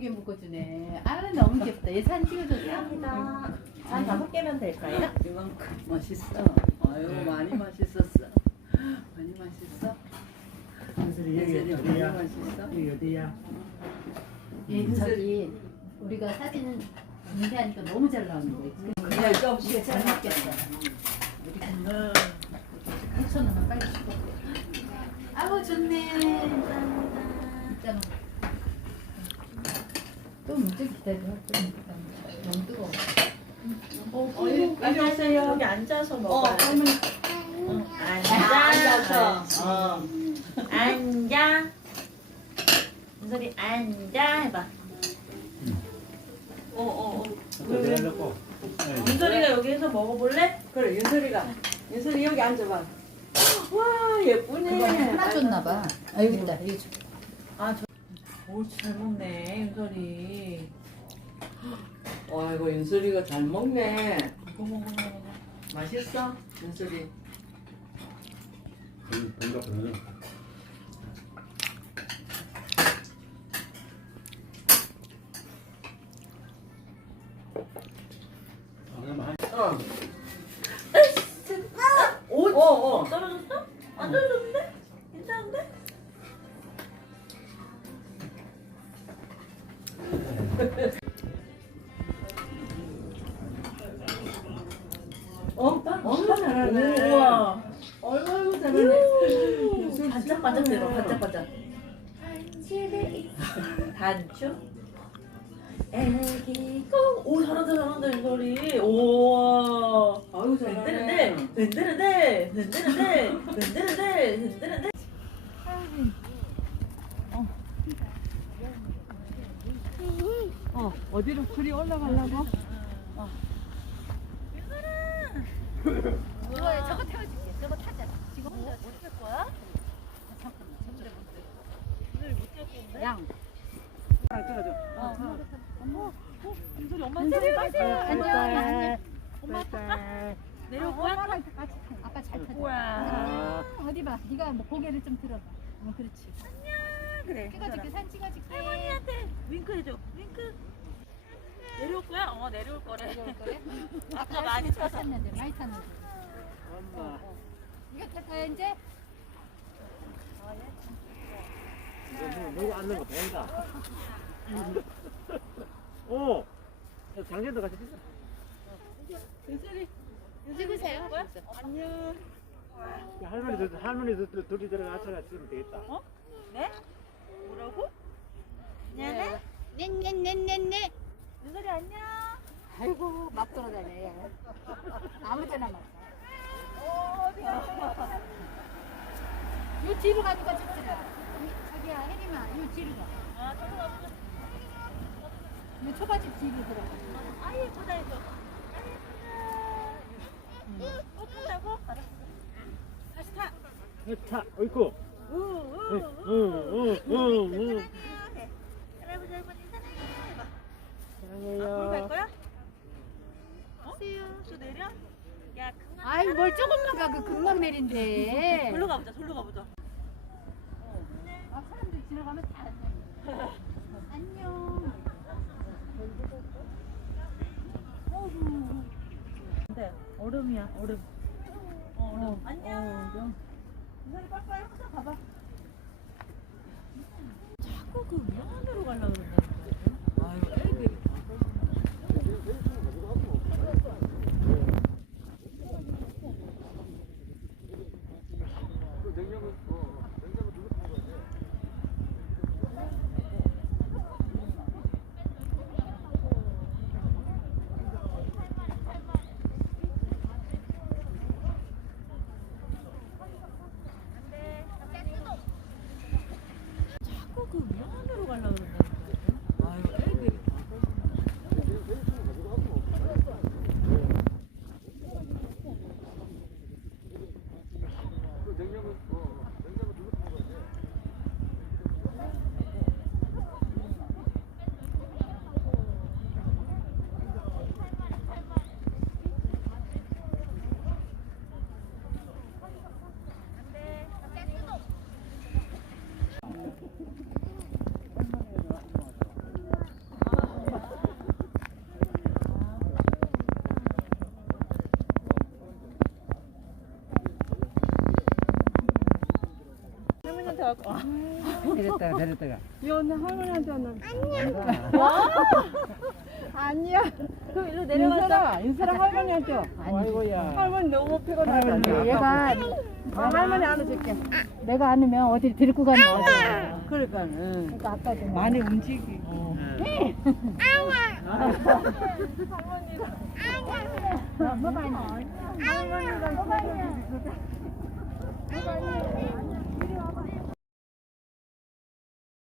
예쁘게 묶어주네. 아 너무 귀엽다. 얘 사진 찍어줬어. 감사합니다. 한 다섯 개면 될까요? 이만큼 맛있어. 아유 많이 맛있었어. 많이 맛있어. 한슬이 여기 예슬이 많이 어디야? 맛있어. 여기 어디야? 얘 저기 우리가 사진 인쇄하니까 너무 잘 나오는 거지. 그냥 좀 이게 잘 먹겠다. 기다려. 너무 뜨거워. 어, 어. 여기 앉아서. 할머니. 앉아. 어. 앉아. 윤설이 앉아 해봐. 어, 어, 어. 또 내가 넣고. 윤설이가 여기에서 먹어볼래? 그래 윤설이가. 윤설이 여기 앉아봐. 와 예쁘네. 그거 하나 줬나 봐. 아 여기 있다. 여기 줘. 아, 저. 오, 잘 먹네, 윤설이. 아이고 윤설이가 잘 먹네. 이거 먹어, 먹어. 맛있어 윤설이. 뭔가 보면 어. 오, 어, 어. 떨어졌어? 안 어? 엄마 잘하네. 우와. 어이구 잘하네. 유 반짝반짝 대봐, 반짝반짝. 단추? 오, 잘한다, 잘한다. 우와. 아유. 어 어디로 둘이 올라가려고? 저거 저거 태워줄게. 저거 타자. 지금 뭐 어떻게 할 거야? 잠깐만. 저거 양. 윤설이 엄마 안녕. 안녕. 엄마 탈까? 내려올 거야? 아까 잘 타자. 우와. 어디 봐. 네가 뭐 고개를 좀 들어봐. 어, 그렇지. 그래. 찍어줄게. 사진 찍어줄게. 할머니한테 윙크 해줘. 거야? 어, 내려올 거래. 내려올 거야? 아까 많이 타서. 탔는데 많이 탔는데. 엄마. 이거 타야 이제. 누구 앉는 거 보인다. 오. 장년도 같이 찍어. 찍으세요. 안녕. 할머니 할머니 둘이 들어가서 찍으면 되겠다. 어? 네? 뭐라고? 미안해. 네네 네네네. 윤설이 안녕. 아이고 막 돌아다녀. 얘. 아무 데나 막. 요 뒤로 가니까 찍더라. 자기야 혜림아 요 뒤로 가. 아, 저거 가보자. 요 초가집 뒤로 들어가. 아, 예쁘다, 이거. 아, 예쁘다. 어, 탄다고? 알았어. 다시 타. 차, 어이구. 우, 우, 응, 우. 응, 응, 응. 사랑해요. 해. 할아버지, 할머니 사랑해요. 해봐. 사랑해요. 앞으로 갈 거야? 어? 또 내려? 야, 그만. 아이 뭘 조금만 가그 금방 내린대. 절로 가보자, 절로 가보자. 아 사람들 지나가면 다 안녕. 안녕. 어휴. 네, 얼음이야, 얼음. 어, 얼음. 안녕. 윤설이 빠빠이 혼자 가봐. 그 위험한 데로 가려고 그러는데. 아, 냉장고 하고. 데렸다가 데렸다가. 이 언니 할머니 한테 왔나? 아니야. 그럼 일로 인사라, 인사라 할머니한테. 와. 아이고야. 할머니 너무 피곤하다. 할머니, 얘가 아, 할머니 안아줄게. 내가 아니면 어디 데리고 가는 거야. 그러니까, 응. 그러니까 아까 좀 많이 움직이고. 있나? 할머니랑